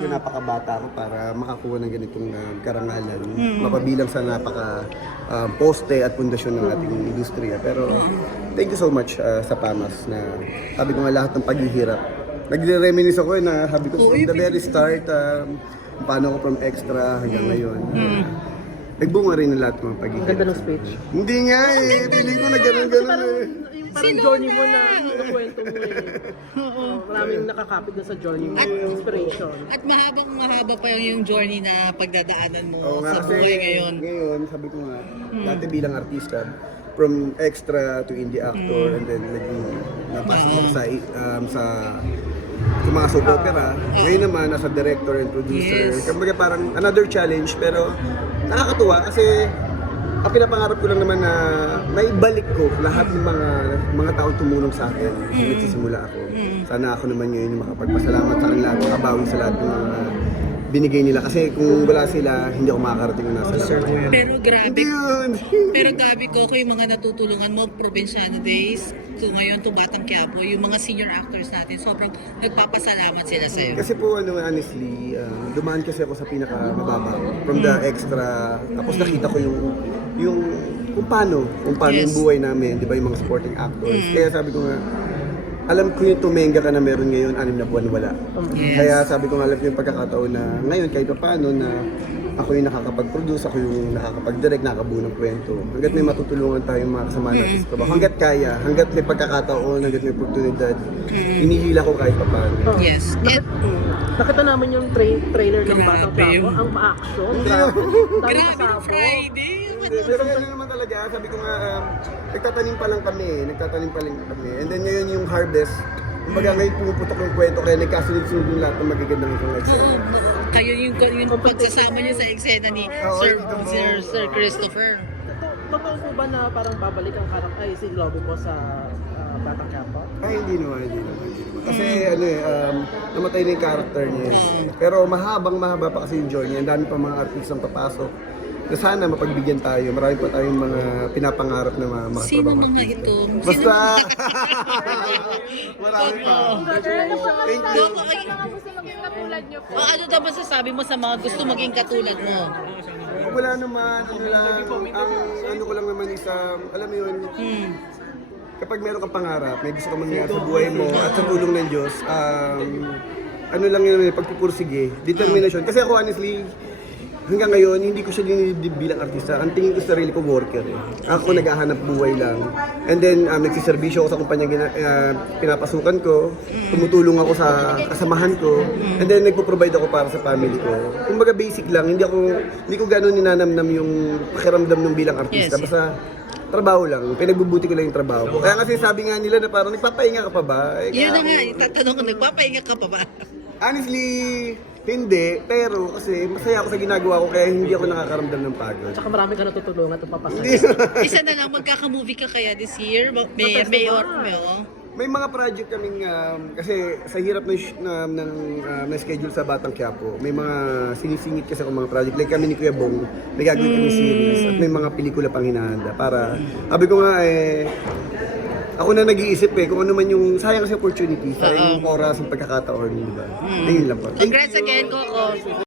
ko napakabata ako para makakuha ng ganitong uh, karangalan. Mapabilang sa napaka um, poste at pundasyon ng ating industriya. Pero thank you so much uh, sa PAMAS na sabi ko nga lahat ng paghihirap. Nagre-reminisce ako eh, na sabi ko from the very start, um, paano ako from extra hanggang ngayon. Uh, Nagbunga rin ang lahat ng mga paghihirap. Ganda ng speech. Hindi nga eh, feeling ko na gano'n-gano'n eh. Parang journey mo na kinukwento mo eh. Oo. Maraming nakakapit na sa journey mo. Inspiration. At mahabang mahaba pa yung journey na pagdadaanan mo Oo nga sa kasi buhay ngayon. ngayon, sabi ko nga, dati bilang artista, from extra to indie actor and then naging napasok ako sa um, sa sa mga soap opera. Ngayon naman, nasa director and producer. Yes. Kumbaga parang another challenge pero nakakatuwa kasi ang pinapangarap ko lang naman na maibalik ko lahat ng mga mga taong tumulong sa akin nung nagsisimula ako. Sana ako naman ngayon yung makapagpasalamat sa kanila at makabawi sa lahat ng mga binigay nila. Kasi kung wala sila, hindi ako makakarating na nasa lahat. Pero grabe, yun! pero grabe ko ko yung mga natutulungan mo, Provinciano Days, kung ngayon to Batang Quiapo, yung mga senior actors natin, sobrang nagpapasalamat sila sa'yo. Kasi po, ano, honestly, um, dumaan kasi ako sa pinaka mababa. From the extra, tapos nakita ko yung, yung, kung paano, kung paano yung Yes. buhay namin, di ba, yung mga supporting actors. Kaya sabi ko nga, alam ko yung tumenga ka na meron ngayon, anim na buwan wala. Yes. Kaya sabi ko nga, alam ko yung pagkakataon na ngayon, kahit pa paano na ako yung nakakapag-produce, ako yung nakakapag-direct, nakakabuo ng kwento. Hanggat may matutulungan tayong mga kasama natin sa trabaho. Hanggat kaya, hanggat may pagkakataon, hanggat may oportunidad, hinihila ko kahit pa paano. Yes. And, Mm. Nakita namin yung tra- trailer ng Batang yung- Ang pa-action. Grabe. Grabe. Friday. Hindi, Pero gano'n naman talaga, sabi ko nga, um, nagtatanim pa lang kami, nagtatanim pa lang kami. And then ngayon yung harvest, kumbaga ngayon pumuputok yung kwento, kaya nagkasunod-sunod yung lahat ng magagandang isang Oo, eksena. kayo yung, yung pagsasama niyo sa eksena ni Sir. Sir, Sir Christopher. To- Totoo po ba na parang babalik ang karak ay si Lobo po sa ah, Batang Quiapo? Ay, hindi naman, hindi naman. hindi naman. Kasi ano eh, um, namatay na yung character niya. eh. Pero mahabang mahaba pa kasi yung journey. Ang dami pa mga artistang papasok. Na sana mapagbigyan tayo. Marami pa tayong mga pinapangarap na mga, mga Sino trabaho mga ito? Basta! Marami pa. Thank you. Doko, ay, o, ano daw masasabi mo sa mga gusto maging katulad mo? Wala naman, ano lang, ang ano ko lang naman isa, alam mo yun, Hmm. kapag meron kang pangarap, may gusto ka mangyari sa buhay mo at sa tulong ng Diyos, um, ano lang yun, eh, pagpupursige, determination. Kasi ako honestly, hanggang ngayon, hindi ko siya dinidib bilang artista. Ang tingin ko sa sarili ko, worker. Eh. Ako naghahanap buhay lang. And then, um, nagsiservisyo ako sa kumpanya gina, uh, pinapasukan ko. Tumutulong ako sa kasamahan ko. And then, nagpo-provide ako para sa family ko. Kumbaga basic lang. Hindi ako, hindi ko gano'n ninanamnam yung pakiramdam ng bilang artista. Yes. Basta, trabaho lang. Pinagbubuti ko lang yung trabaho ko. Kaya kasi sabi nga nila na parang nagpapahinga ka pa ba? Eh, Yun na nga, ako- itatanong ko, nagpapahinga ka pa ba? Honestly, hindi. Pero kasi masaya ako sa ginagawa ko kaya hindi ako nakakaramdam ng pagod. Tsaka marami ka natutulungan at papasaya. Isa na lang, magkaka-movie ka kaya this year? Ma- May, mayor, mayor. May mga project kaming um, kasi sa hirap ng na, ng um, na schedule sa Batang Quiapo, may mga sinisingit kasi akong mga project. Like kami ni Kuya Bong, may gagawin kami series at may mga pelikula pang hinahanda para sabi ko nga eh ako na nag-iisip eh kung ano man yung sayang kasi opportunity, sayang yung oras, yung pagkakataon, di ba? Ayun lang po. Thank Congrats again, Coco.